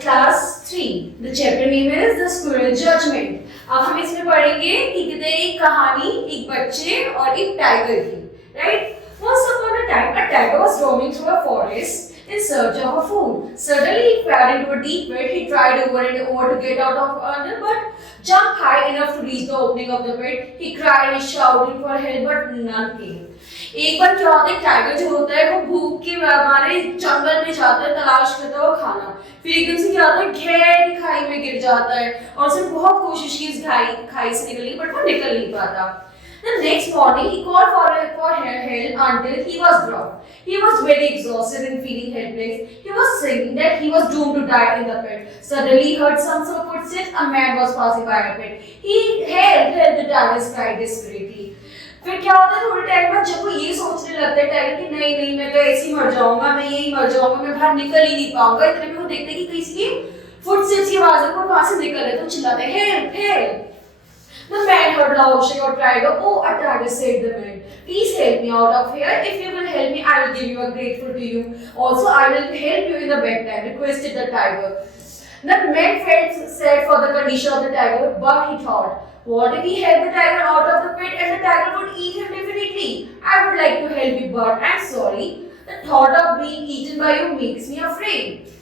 Class 3 the chapter name is the squirrel judgement. अब हम इसमें पढ़ेंगे कि कहते हैं एक कहानी एक बच्चे और एक टाइगर की, right? Once upon a time, a tiger was roaming through a forest in search of a food. Suddenly, he fell into a deep pit. He tried over and over to get out of under, but jumped high enough to reach the opening of the pit. He cried, he shouted for help, but none came. एक बार क्या होता है, tiger जो होता है वो भूख के मारे जंगल में जाता है, तलाश करता है वो खाना। फिर एकदम से क्या होता है, गहरी खाई में गिर जाता है और उसने बहुत कोशिश की इस खाई से निकलने की, बट वो निकल नहीं पाता। The next morning, he called for help until he was drowned. He was very exhausted and feeling helpless. He was thinking that he was doomed to die in the pit. Suddenly, he heard some sort of footsteps. A man was passing by the pit. He help, the tiger cried desperately. फिर क्या होता है, थोड़े time बाद जब वो ये सोचने लगता है टाइगर कि नहीं नहीं मैं तो ऐसे ही मर जाऊंगा, मैं यही मर जाऊंगा, मैं बाहर निकल ही नहीं पाऊंगा, इतने में वो देखते हैं कि किसी की फुटस्टेप्स की आवाज है, वो वहां से निकल रहे, तो चिल्लाते हैं help help. The man heard loud shout of tiger. Oh, a tiger, said the man. Please help me out of here. If you will help me, I will give you a grateful to you. Also, I will help you in the bedtime, requested the tiger. The man felt sad for the condition of the tiger, but he thought, what if he helped the tiger out of the pit and the tiger would eat him definitely? I would like to help you, but I'm sorry. The thought of being eaten by you makes me afraid.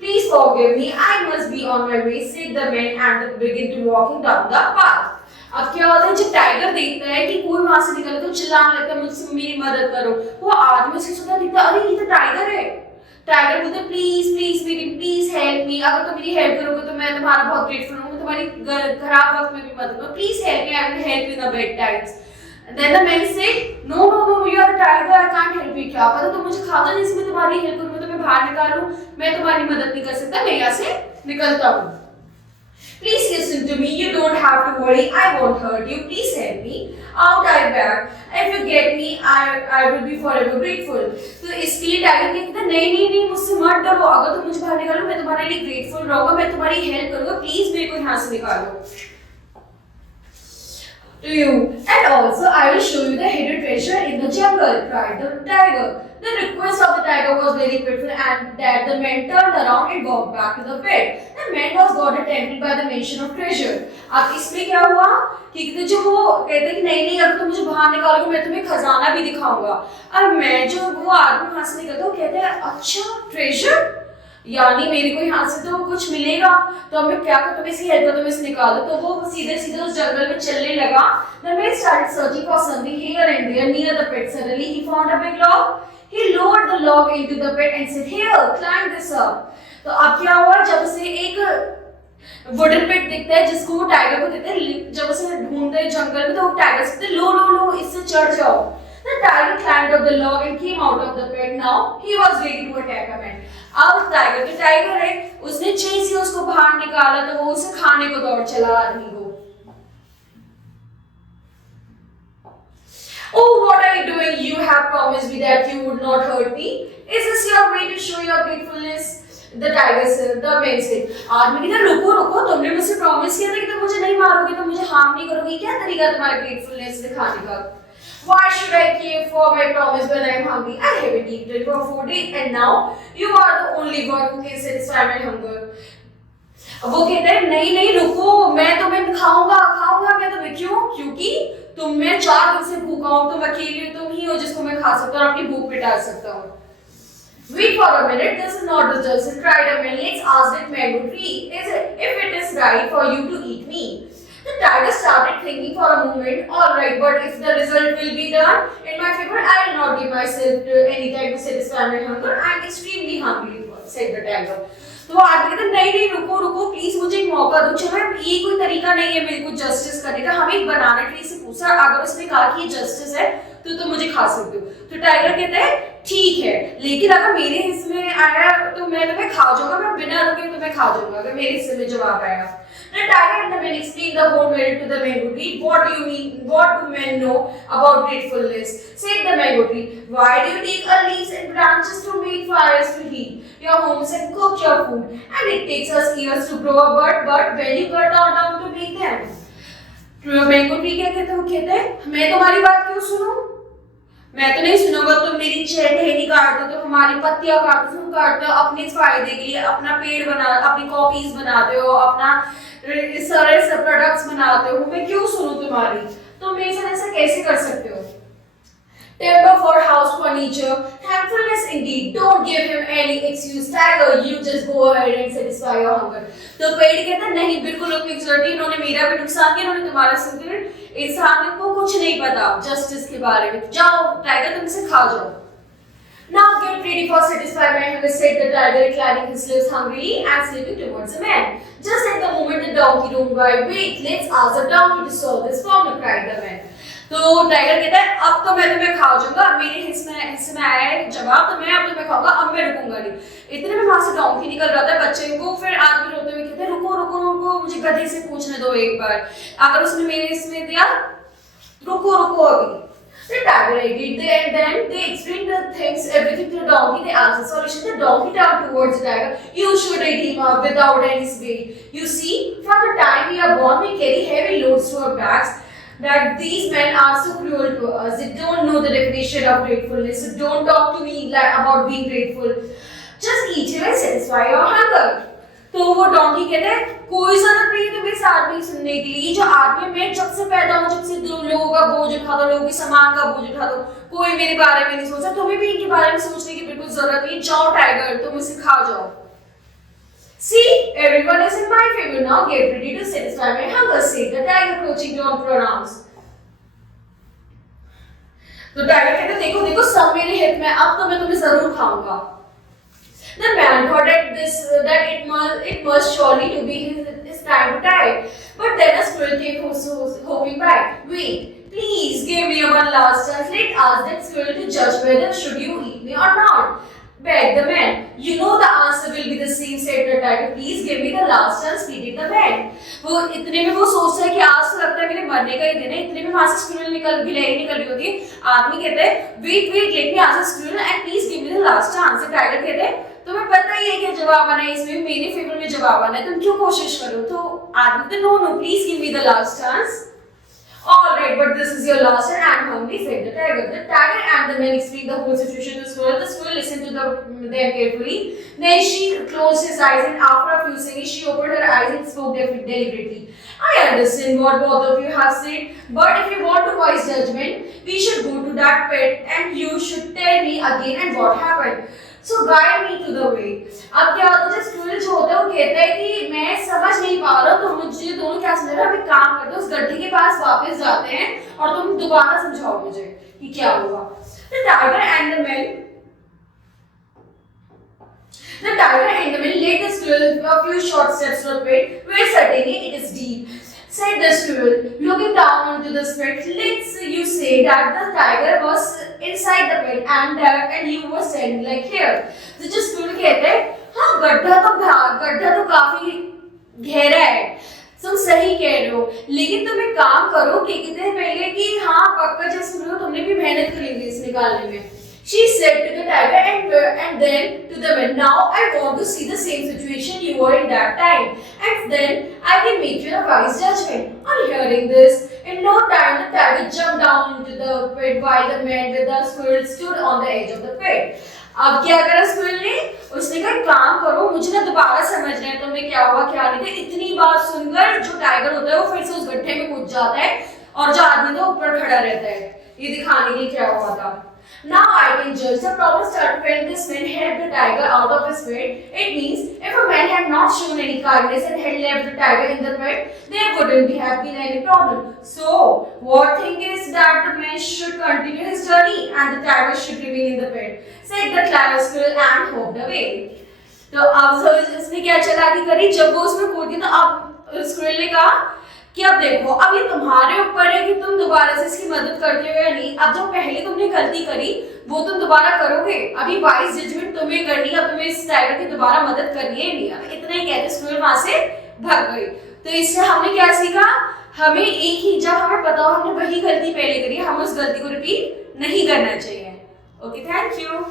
Please forgive me. I must be on my way, said the man and began to walking down the path. अब क्या होता है, जब tiger देखता है कि कोई वहां से निकले तो चिल्लाने लगता है मुझसे मेरी मदद करो। वो आदमी उसकी सुनता दिखता, अरे ये तो टाइगर है। टाइगर बोलता प्लीज प्लीज मेरी प्लीज हेल्प मी, अगर तुम मेरी हेल्प करोगे तो मैं तुम्हारा बहुत ग्रेटफुल हूँ, तुम्हारी खराब वक्त में भी मदद करूँ, please help me, I will help you in the bed times. Then the man said, no no no, you are a tiger, I can't help you। क्या पता तुम मुझे खा दो जिसमें तुम्हारी हेल्प करूँ, मैं तुम्हें बाहर निकालूं, मैं तुम्हारी मदद नहीं कर सकता, मैं यहाँ से निकलता हूँ। Please listen to me. You don't have to worry. I won't hurt you. Please help me. Out I beg. If you get me, I will be forever grateful. तो इसके लिए टाइगर कहता है नहीं नहीं नहीं, मुझसे मत डरो, अगर तुम मुझे बाहर निकालो मैं तुम्हारे लिए ग्रेटफुल रहूंगा, मैं तुम्हारी हेल्प करूंगा, प्लीज मेरे को यहाँ से निकालो। To you, and also I will show you the hidden treasure in the jungle, cried the tiger. The request of the tiger was very pitiful, and that the man turned around and walked back to the pit. The man was got tempted by the mention of treasure. अब इसमें क्या हुआ कि जो वो कहते हैं कि नहीं नहीं अगर तुम मुझे बाहर निकालोगे मैं तुम्हें खजाना भी दिखाऊंगा। अब मैं जो वो आदमी वहां से निकलता वो कहते हैं अच्छा ट्रेजर, यानी मेरे को यहाँ से तो कुछ मिलेगा, तो अब मैं क्या करूँ, तुम्हें इसकी हेल्प कर, तुम्हें इससे निकाल दो। तो वो सीधे सीधे उस जंगल में चलने लगा। The man started searching for something here and there near the pit. Suddenly he found a big log. He lowered the log into the pit and said, "Here, climb this up." तो अब क्या हुआ, जब उसे एक wooden पिट दिखता है जिसको वो टाइगर को देते हैं, जब उसे ढूंढते हैं जंगल में तो वो टाइगर से कहते लो लो लो इससे चढ़ जाओ। The tiger climbed up the log and came out of the pit. Now he was ready to attack a man. अब टाइगर तो टाइगर है, उसने जैसे ही उसको बाहर निकाला तो वो उसे खाने को दौड़ चला आदमी को। Oh, what are you doing? You have promised me that you would not hurt me. Is this your way to show your gratefulness? The tiger said, the man said. आदमी कहता रुको रुको, तुमने मुझसे प्रॉमिस किया था कि तुम मुझे नहीं मारोगे, तुम मुझे हार्म नहीं करोगे, क्या तरीका तुम्हारा ग्रेटफुलनेस दिखाने का? Why should I care for my promise when I am hungry? I haven't eaten for 4 days and now you are the only one who can satisfy my hunger. वो कहता है नहीं नहीं रुको, मैं तुम्हें खाऊंगा खाऊंगा मैं तुम्हें, क्यों? क्योंकि तुम मैं 4 दिन से भूखा हूँ, तुम अकेले तुम ही हो जिसको मैं खा सकता हूँ और अपनी भूख मिटा सकता हूँ। Wait for a minute, this is not the justice, cried a man. Let's ask that mango tree if it is right for you to eat me. The tiger started thinking for a moment. All right, but if the result will be done in my favor, I will not give myself any time to satisfy my hunger. I am extremely hungry, said the tiger. तो वो आदमी कहता नहीं नहीं रुको रुको please मुझे एक मौका दो, चलो ये कोई तरीका नहीं है मेरे को जस्टिस करने का। हमें एक बनाना ट्री से पूछा, अगर उसने कहा कि ये जस्टिस है तो तुम मुझे खा सकते हो। तो टाइगर कहता है ठीक है, लेकिन अगर मेरे हिस्से में आया तो मैं तुम्हें खा जाऊंगा, मैं बिना रुके तुम्हें खा जाऊंगा अगर मेरे हिस्से में जवाब आया। The tiger and the man explained the whole matter to the mango tree. What do you mean? What do men know about gratefulness? Said the mango tree. Why do you take a leaves and branches to make fires to heat your homes and cook your food? And it takes us years to grow a bird, but when you cut down to make them. Mango tree क्या कहता है? वो कहता है मैं तुम्हारी बात क्यों सुनूं? मैं तो नहीं सुनूंगा, तुम मेरी टहनी काटते हो, तुम हमारी पत्तियां काटते हो, तुम काटते हो अपने फायदे के लिए, अपना पेड़ बना, अपनी कॉपीज बनाते हो, अपना सारे सब प्रोडक्ट्स बनाते हो, मैं क्यों सुनूं तुम्हारी? तुम मेरे साथ ऐसा कैसे कर सकते हो? Timber for house furniture, thankfulness indeed. Don't give him any excuse. Tiger, you just go ahead and satisfy your hunger. तो पेड़ कहता है नहीं, बिल्कुल कोई जरूरत नहीं, इन्होंने मेरा भी नुकसान किया, इन्होंने तुम्हारा सुन, इंसान को कुछ नहीं पता जस्टिस के बारे में। जाओ टाइगर, तुम इसे खा जाओ। Now get ready for satisfy my hunger, said the tiger, reclining his lips hungrily and sleeping towards the man. Just at the moment the donkey roamed by. Wait, let's ask the donkey to solve this problem, cried the man. तो tiger कहता है अब तो मैं तुम्हें खा जाऊंगा, मेरे हिस्से में आया है जवाब, तो मैं अब तुम्हें खाऊंगा, अब मैं रुकूंगा नहीं। इतने में वहां से डोंकी निकल रहा था बच्चे को, फिर आदमी रोते हुए कहते हैं रुको रुको रुको, मुझे गधे से पूछने दो एक बार, अगर उसने मेरे इसमें दिया, रुको रुको अभी। The tiger agreed, and then they explained the things, everything to the donkey. They asked the solution. The donkey turned towards the tiger. You should eat him up without any speed. You see, from the time we are born, we carry heavy loads to our backs. That these men are so cruel to us. They don't know the definition of gratefulness. So don't talk to me about being grateful. Just eat him and satisfy your hunger. तो वो donkey कहते हैं कोई जरूरत नहीं है तुम्हें इस आदमी सुनने के लिए, जो आदमी मैं जब से पैदा हूँ, जब से लोगों का बोझ उठा दो, लोगों के सामान का बोझ उठा दो, कोई मेरे बारे में नहीं सोचा, तुम्हें भी इनके बारे में सोचने की बिल्कुल जरूरत नहीं। जाओ टाइगर, तुम इसे खा जाओ। See, everyone is in my favor now. Get ready to satisfy my hunger, said the tiger, crouching down pronouns. तो टाइगर कहते हैं देखो देखो सब मेरे हित में, अब तो मैं तुम्हें जरूर खाऊंगा। The man thought that it must surely to be his time to die, but then a squirrel came hopping back. Wait, please give me one last chance. Let's ask that squirrel to judge whether should you eat me or not. Begged the man. You know the answer will be the same, said the tiger. Please give me the last chance, pleaded the man. वो इतने में वो सोचता है कि आज तो लगता है मेरे मरने का ही दिन है, इतने में वहां से स्क्विरल गिलहरी निकल रही होती है। आदमी कहते हैं wait wait let me answer squirrel and please give me the last chance. Tiger कहते हैं तुम्हें पता ही है क्या जवाब आना है, इसमें मेरे फेवर में जवाब आना है, तुम क्यों कोशिश करो? तो आदमी कहते no no please give me the last chance. All right, but this is your last and I'm hungry, said the tiger. The tiger and the man explained the whole situation to the squirrel. The squirrel listened to them carefully. Then she closed his eyes and after a few seconds she opened her eyes and spoke deliberately. I understand what both of you have said, but if you want to voice judgment, we should go to that pit and you should tell me again and what happened. So guide me to the way. अब क्या होता है, squirrel जो होता है वो कहता है कि मैं समझ नहीं पा रहा हूँ, तो मुझे दोनों क्या समझ रहे हैं, हम एक काम करते हैं उस गड्ढे के पास वापस जाते हैं और तुम दोबारा समझाओ मुझे कि क्या हुआ। The tiger and the man led the squirrel a few short steps to the pit, where certainly it is deep. Said the squirrel, looking down onto the pit. Let's you say that the tiger was inside the pit and you were standing like here. तो जो squirrel कहते हैं हाँ गड्ढा तो काफी गहरा है, तुम सही कह रहे हो, लेकिन तुम एक काम करो कि कहते हैं पहले कि हाँ पक्का जैसे सुन रहे हो, तुमने भी मेहनत करी होगी इस निकालने में। She said to the tiger and then to the man, now I want to see the same situation you were in that time, and then I can make you a wise judgment. On hearing this, in no time the tiger jumped down into the pit while the man with the squirrel stood on the edge of the pit. अब क्या करा squirrel ने? उसने कहा काम करो, मुझे ना दोबारा समझना है तुमने क्या हुआ क्या नहीं था। इतनी बात सुनकर जो टाइगर होता है वो फिर से उस गड्ढे में कूद जाता है और जो आदमी था ऊपर खड़ा रहता है, ये दिखाने के लिए क्या हुआ था। Now I can judge the problem started when this man helped the tiger out of his pit. It means if a man had not shown any kindness and had left the tiger in the pit, there wouldn't have been any problem. So, what thing is that the man should continue his journey and the tiger should remain in the pit, said the clever squirrel and hopped away. तो अब उसने क्या चालाकी करी, जब वो उसमें कूद गया तो अब स्क्विरल ने कहा कि अब देखो अब ये तुम्हारे ऊपर है कि तुम दोबारा से इसकी मदद करते हो या नहीं। अब जो पहले तुमने गलती करी वो तुम दोबारा करोगे, अभी वाइज जजमेंट तुम्हें करनी है, अब तुम्हें इस टाइगर की दोबारा मदद करनी है नहीं। अब इतना ही कहते स्क्विरल वहां से भाग गई। तो इससे हमने क्या सीखा, हमें एक ही जब हमें पता हो हमने वही गलती पहले करी, हमें उस गलती को रिपीट नहीं करना चाहिए। Okay, thank you.